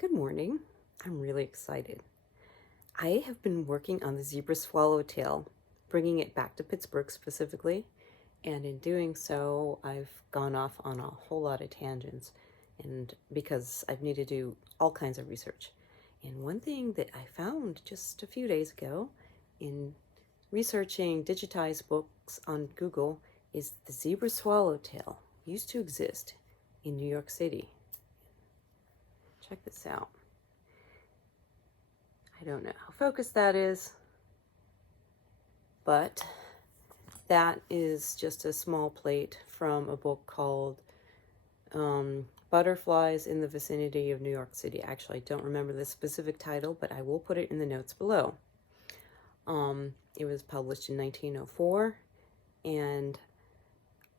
Good morning. I'm really excited. I have been working on the zebra swallowtail, bringing it back to Pittsburgh specifically, and in doing so, I've gone off on a whole lot of tangents, and because I've needed to do all kinds of research. And one thing that I found just a few days ago in researching digitized books on Google is the zebra swallowtail used to exist in New York City. Check this out. I don't know how focused that is, but that is just a small plate from a book called Butterflies in the Vicinity of New York City. Actually, I don't remember the specific title, but I will put it in the notes below. It was published in 1904, and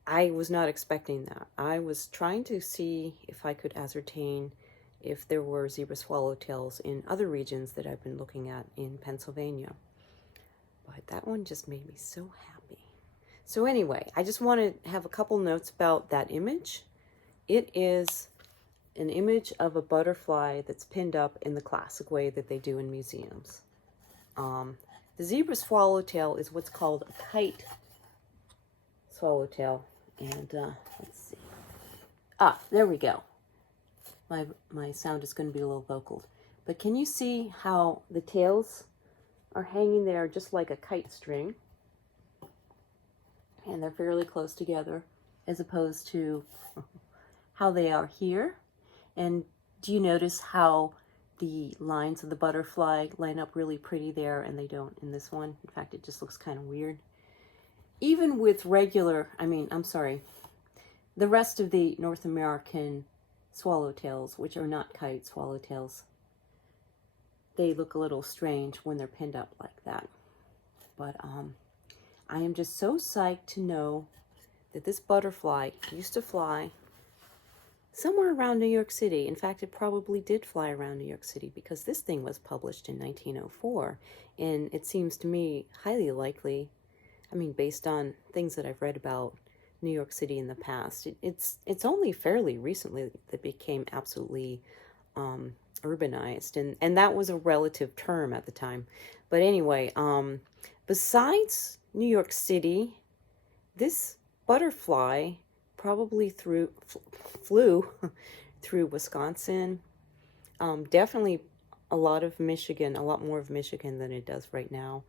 I was not expecting that. I was trying to see if I could ascertain if there were zebra swallowtails in other regions that I've been looking at in Pennsylvania. But that one just made me so happy. So anyway, I just want to have a couple notes about that image. It is an image of a butterfly that's pinned up in the classic way that they do in museums. The zebra swallowtail is what's called a kite swallowtail. And let's see. There we go. My sound is going to be a little vocal. But can you see how the tails are hanging there just like a kite string? And they're fairly close together as opposed to how they are here. And do you notice how the lines of the butterfly line up really pretty there and they don't in this one? In fact, it just looks kind of weird. Even with the rest of the North American swallowtails, which are not kite swallowtails, they look a little strange when they're pinned up like that. But I am just so psyched to know that this butterfly used to fly somewhere around New York City. In fact, it probably did fly around New York City because this thing was published in 1904, and it seems to me highly likely, based on things that I've read about New York City in the past, it's only fairly recently that it became absolutely urbanized, and that was a relative term at the time. But anyway, besides New York City, this butterfly probably flew through Wisconsin, definitely a lot of Michigan, a lot more of Michigan than it does right now,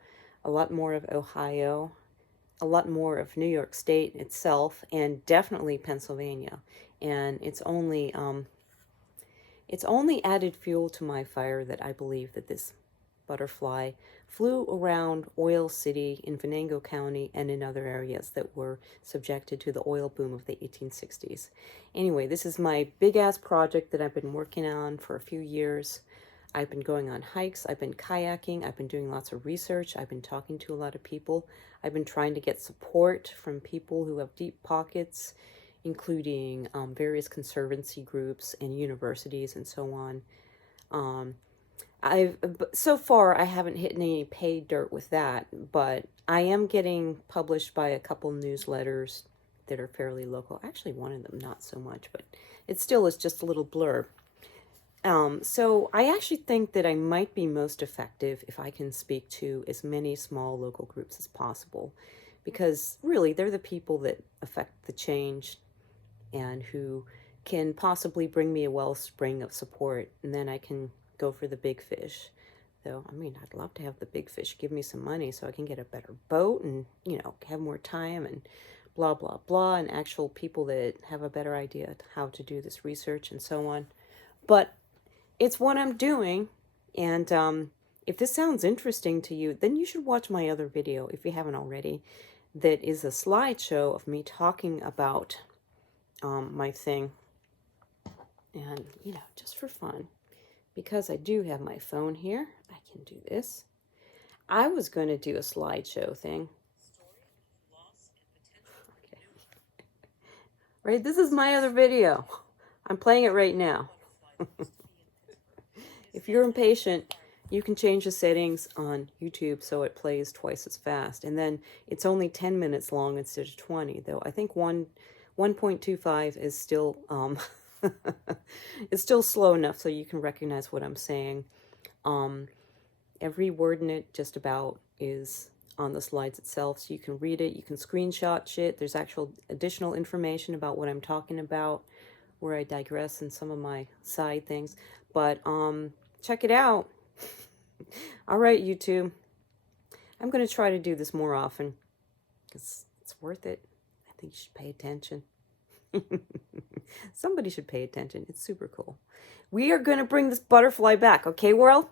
a lot more of Ohio, a lot more of New York State itself, and definitely Pennsylvania. And it's only added fuel to my fire that I believe that this butterfly flew around Oil City in Venango County and in other areas that were subjected to the oil boom of the 1860s. Anyway, this is my big-ass project that I've been working on for a few years. I've been going on hikes, I've been kayaking, I've been doing lots of research, I've been talking to a lot of people, I've been trying to get support from people who have deep pockets, including various conservancy groups and universities and so on. So far, I haven't hit any paid dirt with that, but I am getting published by a couple newsletters that are fairly local. Actually, one of them not so much, but it still is just a little blurb. So I actually think that I might be most effective if I can speak to as many small local groups as possible, because really they're the people that affect the change and who can possibly bring me a wellspring of support, and then I can go for the big fish. Though, I'd love to have the big fish give me some money so I can get a better boat and, have more time and blah, blah, blah, and actual people that have a better idea how to do this research and so on. But it's what I'm doing, and if this sounds interesting to you, then you should watch my other video, if you haven't already, that is a slideshow of me talking about my thing, and, just for fun, because I do have my phone here, I can do this. I was going to do a slideshow thing. Okay. Right, this is my other video. I'm playing it right now. If you're impatient, you can change the settings on YouTube so it plays twice as fast. And then it's only 10 minutes long instead of 20, though I think 1.25 is still It's still slow enough so you can recognize what I'm saying. Every word in it just about is on the slides itself, so you can read it, you can screenshot shit. There's actual additional information about what I'm talking about, where I digress in some of my side things. But check it out. All right, YouTube. I'm going to try to do this more often because it's worth it. I think you should pay attention. Somebody should pay attention. It's super cool. We are going to bring this butterfly back, okay, world?